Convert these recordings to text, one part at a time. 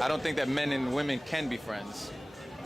I don't think that men and women can be friends.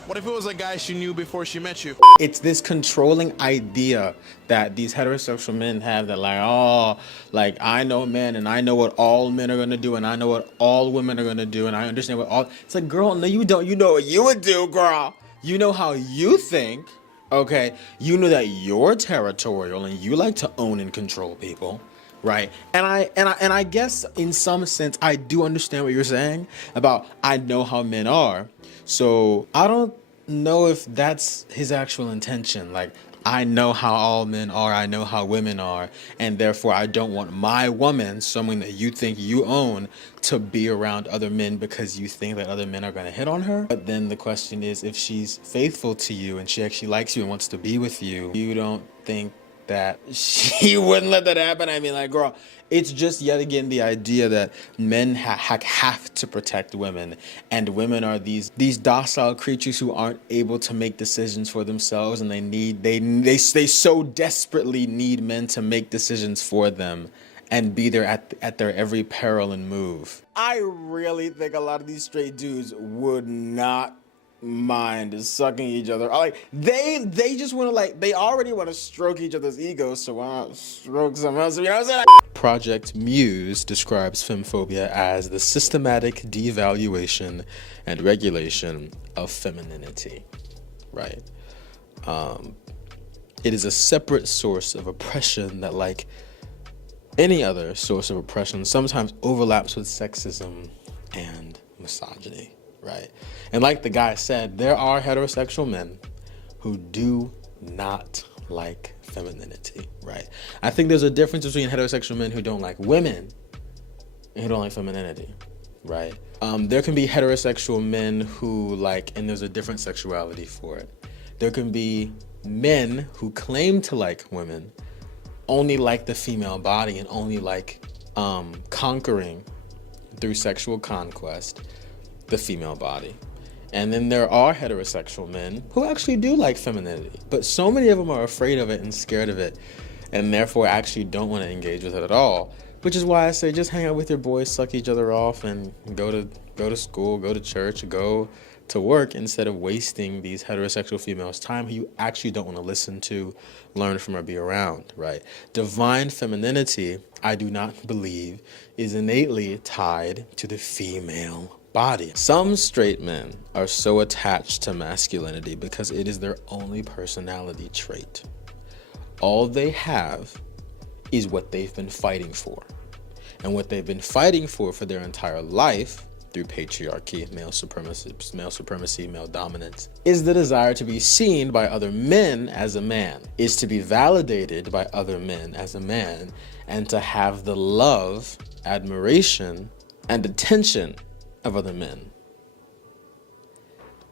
What if it was a guy she knew before she met you? It's this controlling idea that these heterosexual men have that like, oh, like I know men and I know what all men are gonna do and I know what all women are gonna do and I understand what all. It's like, girl, no, you don't. You know what you would do, girl. You know how you think. Okay, you know that you're territorial and you like to own and control people. Right. And I guess in some sense I do understand what you're saying about I know how men are. So I don't know if that's his actual intention. Like, I know how all men are, I know how women are, and therefore I don't want my woman, someone that you think you own, to be around other men because you think that other men are going to hit on her. But then the question is, if she's faithful to you and she actually likes you and wants to be with you, you don't think that she wouldn't let that happen? I mean, like, girl, it's just yet again the idea that men have to protect women, and women are these docile creatures who aren't able to make decisions for themselves, and they so desperately need men to make decisions for them and be there at their every peril and move. I really think a lot of these straight dudes would not mind sucking each other. Like, they just want to, like, they already want to stroke each other's egos, so why not stroke someone else? You know what I'm saying? Project Muse describes femphobia as the systematic devaluation and regulation of femininity. Right. It is a separate source of oppression that, like any other source of oppression, sometimes overlaps with sexism and misogyny. Right. And like the guy said, there are heterosexual men who do not like femininity. Right. I think there's a difference between heterosexual men who don't like women and who don't like femininity. Right. There can be heterosexual men who like, and there's a different sexuality for it. There can be men who claim to like women, only like the female body and only like conquering through sexual conquest the female body. And then there are heterosexual men who actually do like femininity, but so many of them are afraid of it and scared of it, and therefore actually don't want to engage with it at all. Which is why I say just hang out with your boys, suck each other off, and go to school, go to church, go to work, instead of wasting these heterosexual females' time who you actually don't want to listen to, learn from, or be around. Right? Divine femininity, I do not believe, is innately tied to the female body. Some straight men are so attached to masculinity because it is their only personality trait. All they have is what they've been fighting for. And what they've been fighting for their entire life, through patriarchy, male supremacy, male dominance, is the desire to be seen by other men as a man, is to be validated by other men as a man, and to have the love, admiration, and attention of other men.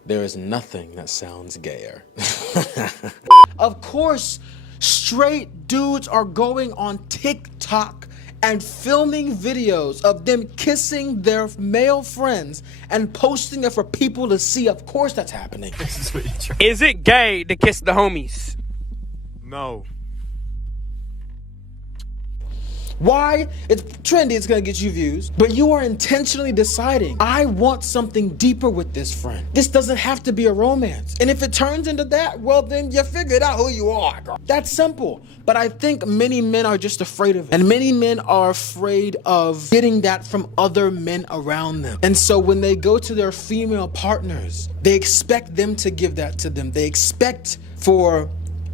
There is nothing that sounds gayer. Of course, straight dudes are going on TikTok and filming videos of them kissing their male friends and posting it for people to see. Of course that's happening. Is it gay to kiss the homies? No. Why? It's trendy, it's gonna get you views, but you are intentionally deciding, I want something deeper with this friend. This doesn't have to be a romance. And if it turns into that, well, then you figured out who you are, girl. That's simple. But I think many men are just afraid of it. And many men are afraid of getting that from other men around them. And so when they go to their female partners, they expect them to give that to them. They expect for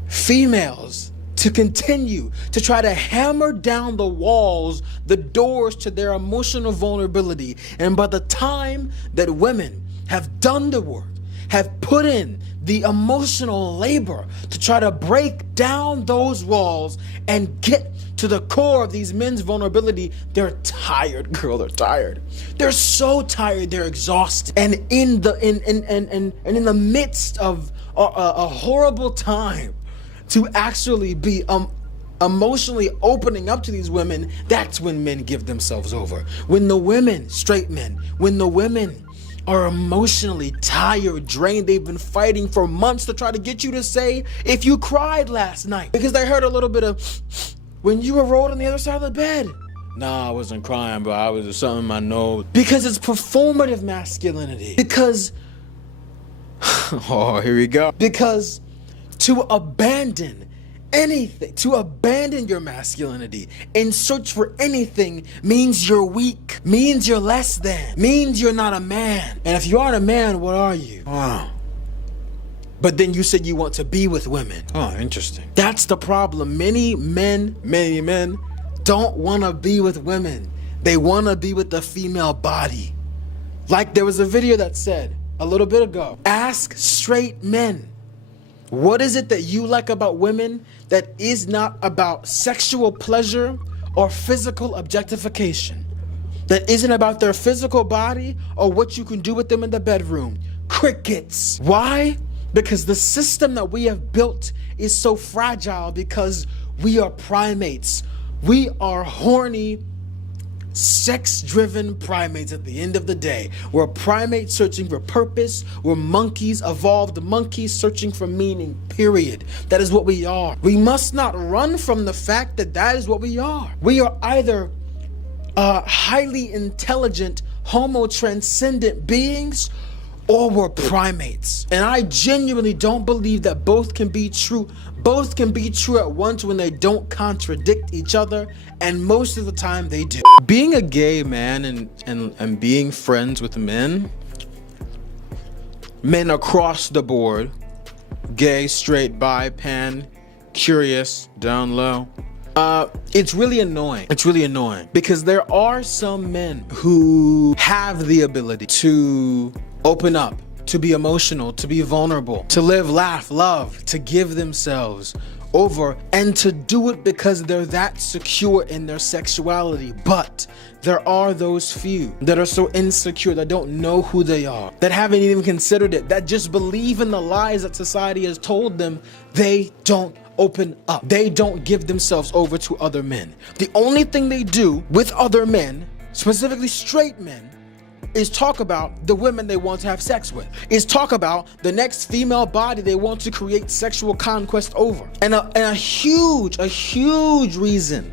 females to continue to try to hammer down the walls, the doors to their emotional vulnerability. And by the time that women have done the work, have put in the emotional labor to try to break down those walls and get to the core of these men's vulnerability, they're tired, girl, they're tired. They're so tired, they're exhausted. And in the midst of a horrible time, to actually be emotionally opening up to these women, that's when men give themselves over. When the women, straight men, when the women are emotionally tired, drained, they've been fighting for months to try to get you to say if you cried last night, because they heard a little bit of when you were rolled on the other side of the bed. Nah, I wasn't crying, but I was something in my nose. Because it's performative masculinity. Because, oh, here we go. Because to abandon anything, to abandon your masculinity in search for anything means you're weak, means you're less than, means you're not a man. And if you aren't a man, what are you? Oh. But then you said you want to be with women. Oh, interesting. That's the problem. Many men don't want to be with women. They want to be with the female body. Like there was a video that said a little bit ago, ask straight men, what is it that you like about women that is not about sexual pleasure or physical objectification? That isn't about their physical body or what you can do with them in the bedroom? Crickets. Why? Because the system that we have built is so fragile because we are primates. We are horny, sex-driven primates at the end of the day. We're primates searching for purpose. We're monkeys, evolved monkeys searching for meaning, period. That is what we are. We must not run from the fact that that is what we are. We are either highly intelligent, homo-transcendent beings, or we're primates. And I genuinely don't believe that both can be true. Both can be true at once when they don't contradict each other, and most of the time they do. Being a gay man and being friends with men across the board, gay, straight, bi, pan, curious, down low, it's really annoying. It's really annoying because there are some men who have the ability to open up, to be emotional, to be vulnerable, to live, laugh, love, to give themselves over, and to do it because they're that secure in their sexuality. But there are those few that are so insecure, that don't know who they are, that haven't even considered it, that just believe in the lies that society has told them. They don't open up. They don't give themselves over to other men. The only thing they do with other men, specifically straight men, is talk about the women they want to have sex with, is talk about the next female body they want to create sexual conquest over. And a huge reason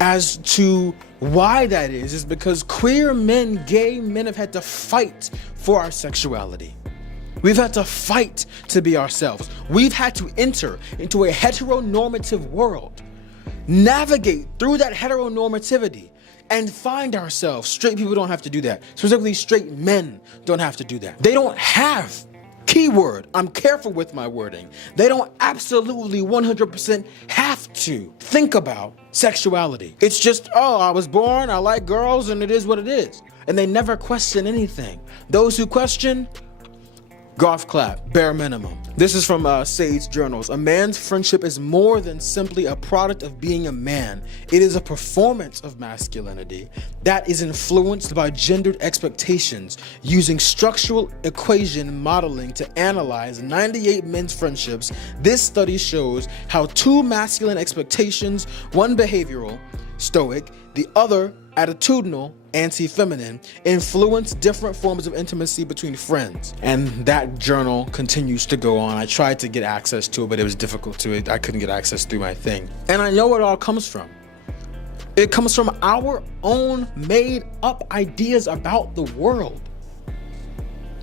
as to why that is because queer men, gay men have had to fight for our sexuality. We've had to fight to be ourselves. We've had to enter into a heteronormative world, navigate through that heteronormativity, and find ourselves. Straight people don't have to do that. Specifically, straight men don't have to do that. They don't have, keyword, I'm careful with my wording, they don't absolutely 100% have to think about sexuality. It's just, oh, I was born, I like girls, and it is what it is. And they never question anything. Those who question, golf clap, bare minimum. This is from Sage Journals. A man's friendship is more than simply a product of being a man. It is a performance of masculinity that is influenced by gendered expectations, using structural equation modeling to analyze 98 men's friendships. This study shows how two masculine expectations, one behavioral, stoic, the other attitudinal, anti-feminine, influence different forms of intimacy between friends. And that journal continues to go on. I tried to get access to it, but it was difficult to it. I couldn't get access through my thing. And I know where it all comes from. It comes from our own made up ideas about the world.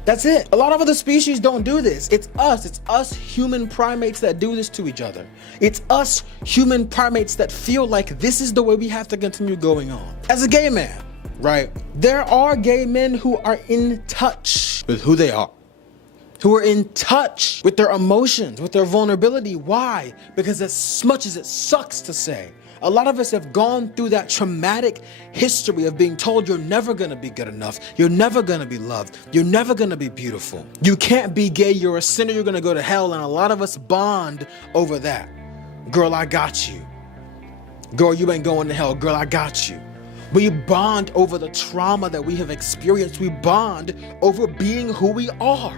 That's it. A lot of other species don't do this. It's us human primates that do this to each other. It's us human primates that feel like this is the way we have to continue going on. As a gay man, right? There are gay men who are in touch with who they are, who are in touch with their emotions, with their vulnerability. Why? Because as much as it sucks to say, a lot of us have gone through that traumatic history of being told you're never gonna be good enough, you're never gonna be loved, you're never gonna be beautiful. You can't be gay, you're a sinner, you're gonna go to hell, and a lot of us bond over that. Girl, I got you. Girl, you ain't going to hell. Girl, I got you. We bond over the trauma that we have experienced. We bond over being who we are.